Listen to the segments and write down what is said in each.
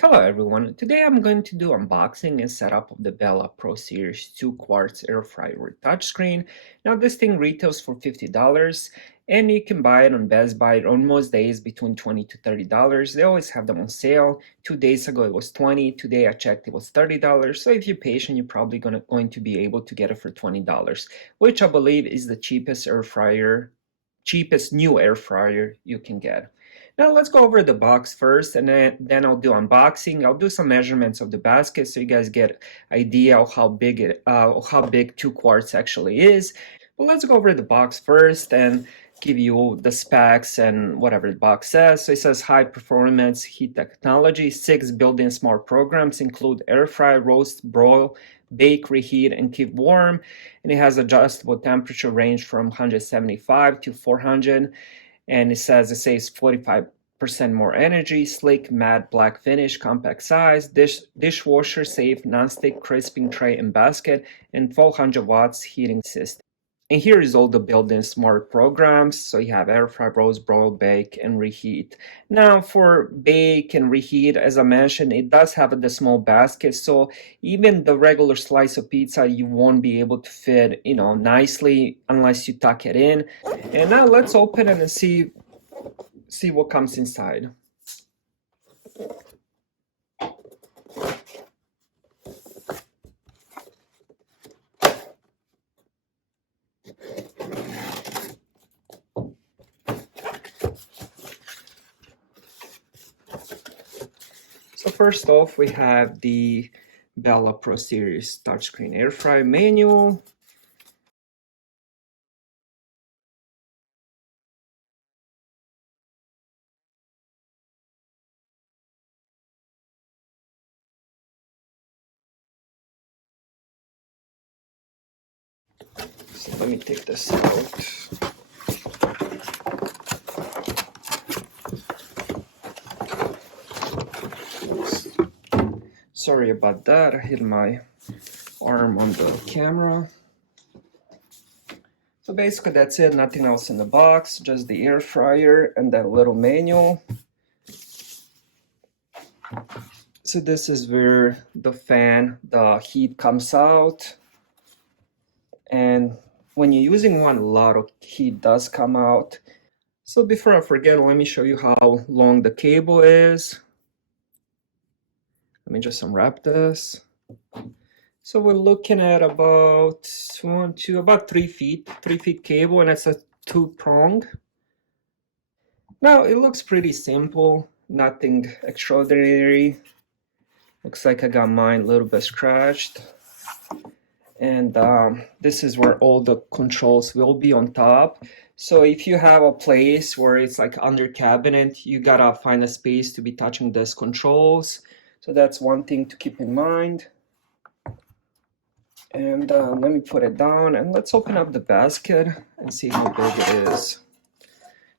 Hello everyone, today I'm going to do unboxing and setup of the Bella Pro Series 2 quarts air fryer with touchscreen. Now this thing retails for $50 and you can buy it on Best Buy on most days between $20 to $30. They always have them on sale. 2 days ago it was $20, today I checked it was $30. So if you're patient, you're probably going to be able to get it for $20, which I believe is the cheapest new air fryer you can get. Now let's go over the box first, and then I'll do unboxing. I'll do some measurements of the basket so you guys get idea of how big 2 quarts actually is. But let's go over the box first and give you the specs and whatever the box says. So it says high performance heat technology, 6 built-in smart programs include air fry, roast, broil, bake, reheat, and keep warm. And it has adjustable temperature range from 175 to 400. And it saves 45% more energy, sleek matte black finish, compact size, dishwasher safe, non-stick crisping tray and basket, and 1200 watts heating system. And here is all the built-in smart programs. So you have air fry, roast, broil, bake, and reheat. Now for bake and reheat, as I mentioned, it does have the small basket. So even the regular slice of pizza, you won't be able to fit, nicely unless you tuck it in. And now let's open it and see what comes inside. So first off, we have the Bella Pro Series touchscreen air fryer manual. So let me take this out. Sorry about that, I hit my arm on the camera. So basically that's it, nothing else in the box, just the air fryer and that little manual. So this is where the heat comes out. And when you're using one, a lot of heat does come out. So before I forget, let me show you how long the cable is. Let me just unwrap this. So we're looking at about 3 feet cable, and it's a 2-prong. Now it looks pretty simple, nothing extraordinary. Looks like I got mine a little bit scratched. And this is where all the controls will be on top. So if you have a place where it's like under cabinet, you gotta find a space to be touching these controls. So that's one thing to keep in mind. And let me put it down and let's open up the basket and see how big it is.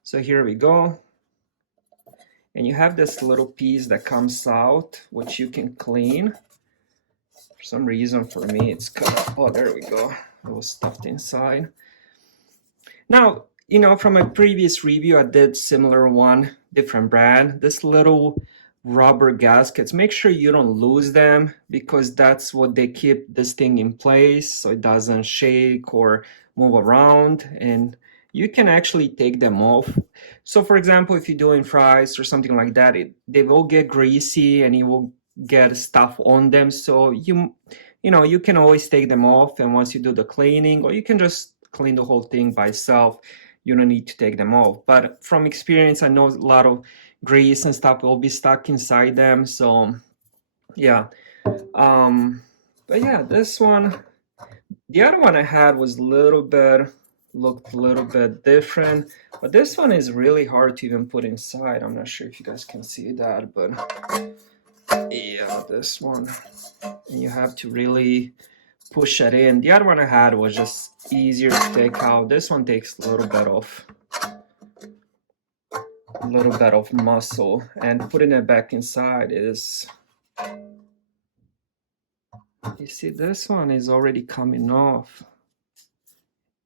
So here we go. And you have this little piece that comes out, which you can clean. For some reason, for me, it's cut. Oh, there we go. It was stuffed inside. Now, from my previous review, I did similar one, different brand. This little rubber gaskets, make sure you don't lose them because that's what they keep this thing in place so it doesn't shake or move around, and you can actually take them off. So for example, if you're doing fries or something like that, they will get greasy and you will get stuff on them. So you can always take them off, and once you do the cleaning, or you can just clean the whole thing by itself, you don't need to take them off. But from experience, I know a lot of grease and stuff will be stuck inside them. So yeah, but yeah, this one, the other one I had was looked a little bit different, but this one is really hard to even put inside. I'm not sure if you guys can see that, but yeah, this one, and you have to really push it in. The other one I had was just easier to take out. This one takes a little bit of muscle, and putting it back inside is, you see, this one is already coming off.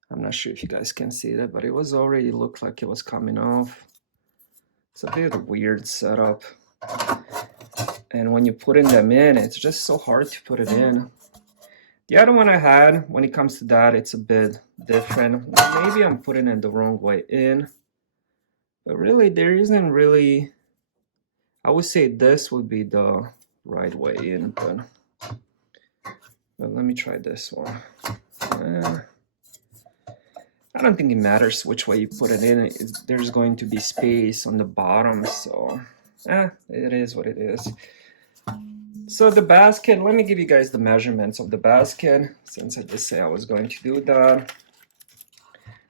I'm not sure if you guys can see that, but it was already looked like it was coming off. It's a bit of a weird setup. And when you put them in, it's just so hard to put it in. The other one I had, when it comes to that, it's a bit different. Maybe I'm putting it the wrong way in. But really, there isn't really... I would say this would be the right way in, but let me try this one. I don't think it matters which way you put it in. There's going to be space on the bottom, so it is what it is. So the basket, let me give you guys the measurements of the basket, since I did say I was going to do that.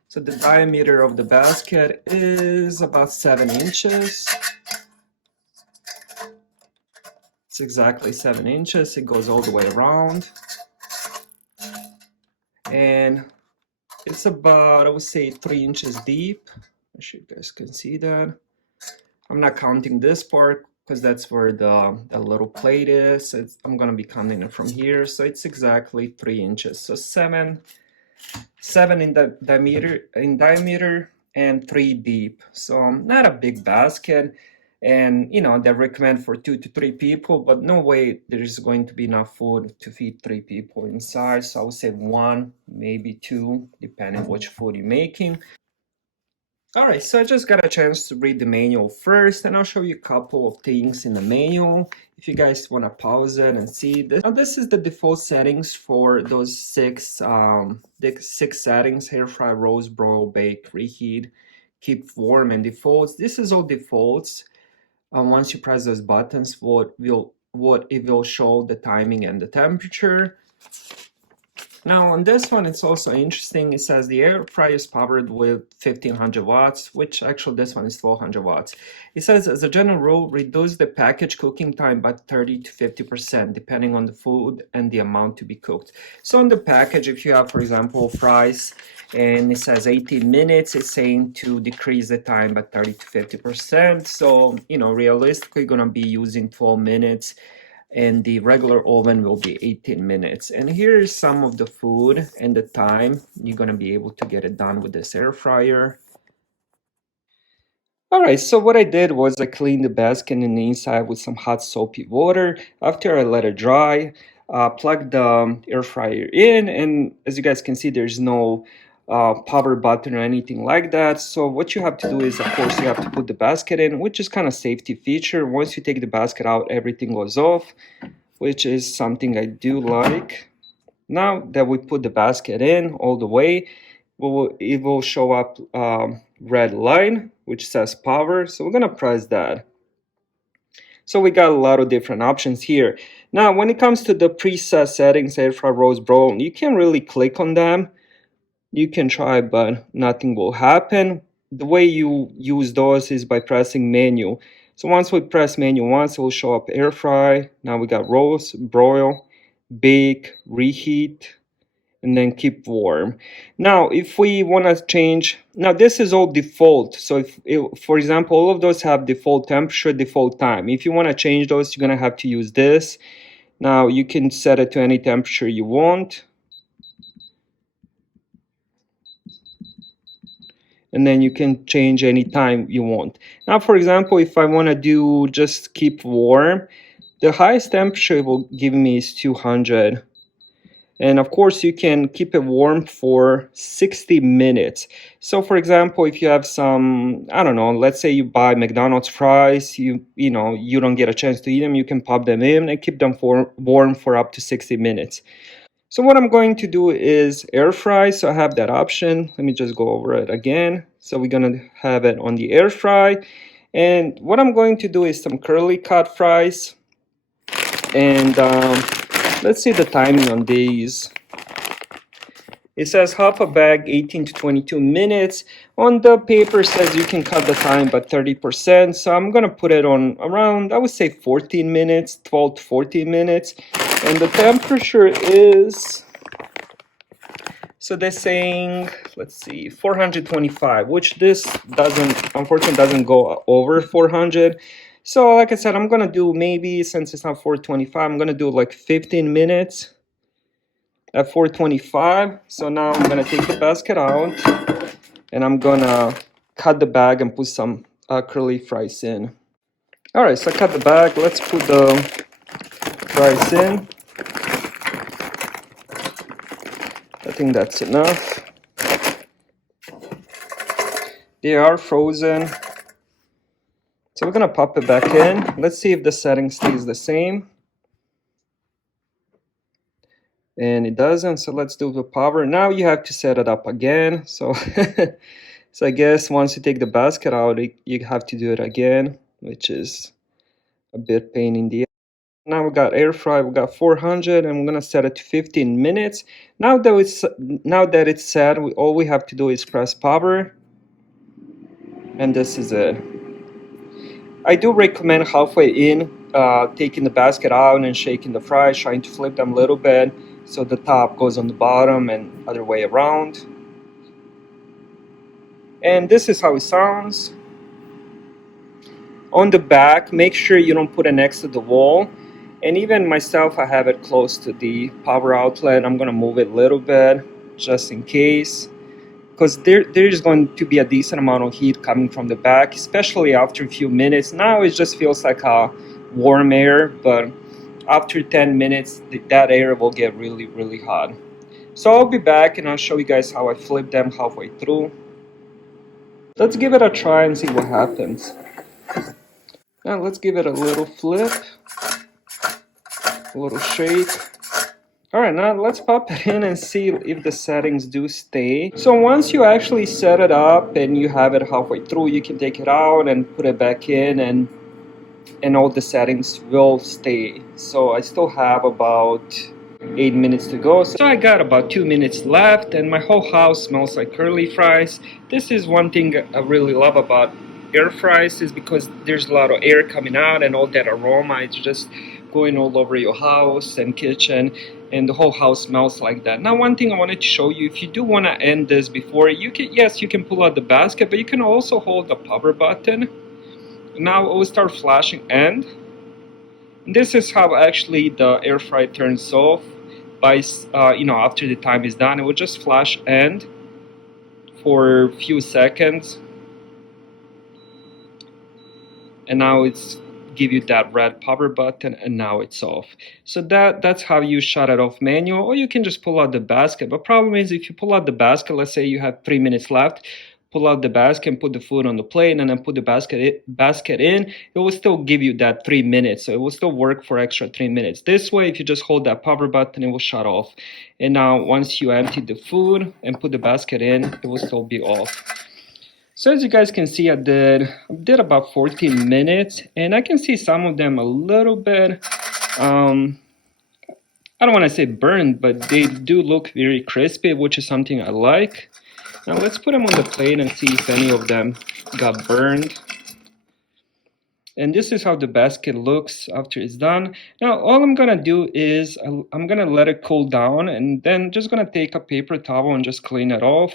So the diameter of the basket is about 7 inches. It's exactly 7 inches. It goes all the way around. And it's about, I would say, 3 inches deep. I'm sure you guys can see that. I'm not counting this part because that's where the little plate is. I'm going to be counting it from here. So it's exactly 3 inches. So 7 in the diameter and 3 deep. So not a big basket. And, you know, they recommend for 2 to 3 people, but no way there's going to be enough food to feed 3 people inside. So I would say 1, maybe 2, depending which food you're making. All right, so I just got a chance to read the manual first, and I'll show you a couple of things in the manual. If you guys want to pause it and see this. Now, this is the default settings for those 6 settings: air fry, roast, broil, bake, reheat, keep warm, and defaults. This is all defaults. Once you press those buttons, what it will show the timing and the temperature. Now on this one, it's also interesting. It says the air fryer is powered with 1500 watts, which actually this one is 1200 watts. It says, as a general rule, reduce the package cooking time by 30 to 50%, depending on the food and the amount to be cooked. So on the package, if you have, for example, fries, and it says 18 minutes, it's saying to decrease the time by 30 to 50%. So, you know, realistically, gonna be using 12 minutes. And the regular oven will be 18 minutes. And here's some of the food and the time you're gonna be able to get it done with this air fryer. All right, so what I did was I cleaned the basket in the inside with some hot soapy water. After I let it dry, plugged the air fryer in, and as you guys can see, there's no power button or anything like that. So what you have to do is, of course, you have to put the basket in, which is kind of safety feature. Once you take the basket out, everything goes off, which is something I do like. Now that we put the basket in all the way, it will show up red line, which says power. So we're gonna press that. So we got a lot of different options here. Now, when it comes to the preset settings, air fry, roast, broil, you can't really click on them. You can try, but nothing will happen. The way you use those is by pressing menu. So once we press menu once, it will show up air fry. Now we got roast, broil, bake, reheat, and then keep warm. Now, if we want to change, now this is all default. So if, for example, all of those have default temperature, default time. If you want to change those, you're going to have to use this. Now, you can set it to any temperature you want. And then you can change any time you want. Now, for example, if I want to do just keep warm, the highest temperature it will give me is 200. And of course, you can keep it warm for 60 minutes. So for example, if you have some, I don't know, let's say you buy McDonald's fries, you don't get a chance to eat them, you can pop them in and keep them warm for up to 60 minutes. So what I'm going to do is air fry. So I have that option. Let me just go over it again. So we're going to have it on the air fry. And what I'm going to do is some curly cut fries. And let's see the timing on these. It says half a bag, 18 to 22 minutes. On the paper says you can cut the time by 30%. So I'm going to put it on around, I would say 14 minutes, 12 to 14 minutes. And the temperature is, so they're saying, let's see, 425, which this unfortunately doesn't go over 400. So like I said, I'm going to do maybe, since it's not 425, I'm going to do like 15 minutes at 425. So now I'm going to take the basket out and I'm going to cut the bag and put some curly fries in. All right, so I cut the bag. Let's put the fries in. I think that's enough. They are frozen. So we're gonna pop it back in. Let's see if the setting stays the same. And it doesn't, so let's do the power. Now you have to set it up again. So, so I guess once you take the basket out, you have to do it again, which is a bit pain in the ass. Now we got air fry, we got 400, and we're gonna set it to 15 minutes. Now that it's set, all we have to do is press power, and this is it. I do recommend halfway in, taking the basket out and shaking the fries, trying to flip them a little bit so the top goes on the bottom and other way around. And this is how it sounds. On the back, make sure you don't put it next to the wall. And even myself, I have it close to the power outlet. I'm gonna move it a little bit just in case, because there is going to be a decent amount of heat coming from the back, especially after a few minutes. Now it just feels like a warm air, but after 10 minutes, that air will get really, really hot. So I'll be back and I'll show you guys how I flip them halfway through. Let's give it a try and see what happens. Now let's give it a little flip, a little shake. All right, now let's pop it in and see if the settings do stay. So once you actually set it up and you have it halfway through, you can take it out and put it back in, and all the settings will stay. So I still have about 8 minutes to go. So I got about 2 minutes left and my whole house smells like curly fries. This is one thing I really love about air fries, is because there's a lot of air coming out and all that aroma is just going all over your house and kitchen, and the whole house smells like that. Now, one thing I wanted to show you, if you do want to end this before, you can pull out the basket, but you can also hold the power button. Now it will start flashing end. This is how actually the air fry turns off. By after the time is done, it will just flash end for a few seconds, and now it's give you that red power button, and now it's off. So that's how you shut it off manual, or you can just pull out the basket. But problem is, if you pull out the basket, let's say you have 3 minutes left, pull out the basket and put the food on the plate and then put the basket in, it will still give you that 3 minutes. So it will still work for extra 3 minutes. This way, if you just hold that power button, it will shut off. And now once you empty the food and put the basket in, it will still be off. So as you guys can see, I did about 14 minutes, and I can see some of them a little bit, I don't want to say burned, but they do look very crispy, which is something I like. Now let's put them on the plate and see if any of them got burned. And this is how the basket looks after it's done. Now all I'm gonna do is I'm gonna let it cool down, and then just gonna take a paper towel and just clean it off.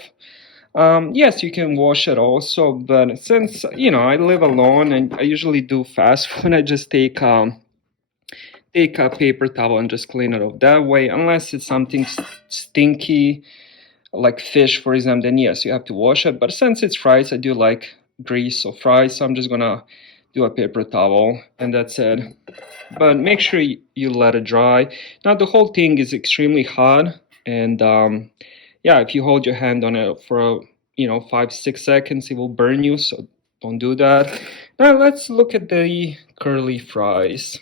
Yes, you can wash it also, but since I live alone and I usually do fast food, I just take a paper towel and just clean it off that way. Unless it's something stinky, like fish, for example, then yes, you have to wash it. But since it's fries, I do like grease of fries, so I'm just gonna do a paper towel, and that's it. But make sure you let it dry. Now the whole thing is extremely hot, and yeah, if you hold your hand on it for 5-6 seconds, it will burn you, so don't do that. Now let's look at the curly fries.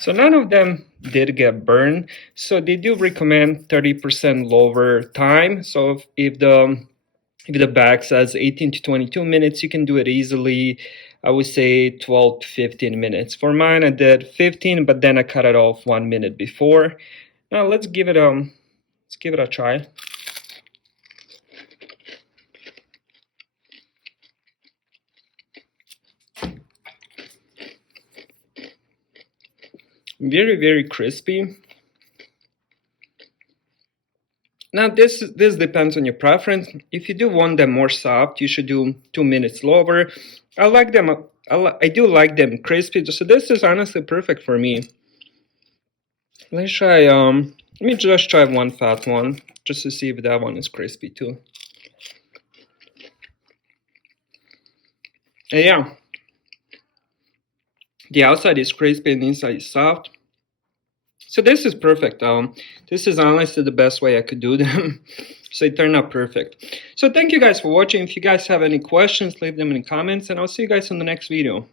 So none of them did get burned, so they do recommend 30% lower time. So if the bag says 18 to 22 minutes, you can do it easily. I would say 12 to 15 minutes. For mine, I did 15, but then I cut it off 1 minute before. Now let's give it a try. Very, very crispy. Now this depends on your preference. If you do want them more soft, you should do 2 minutes lower. I like them. I do like them crispy. So this is honestly perfect for me. Let's try. Let me just try one fat one, just to see if that one is crispy too. Yeah, The outside is crispy and the inside is soft. So this is perfect. This is honestly the best way I could do them. So it turned out perfect. So thank you guys for watching. If you guys have any questions, leave them in the comments, and I'll see you guys in the next video.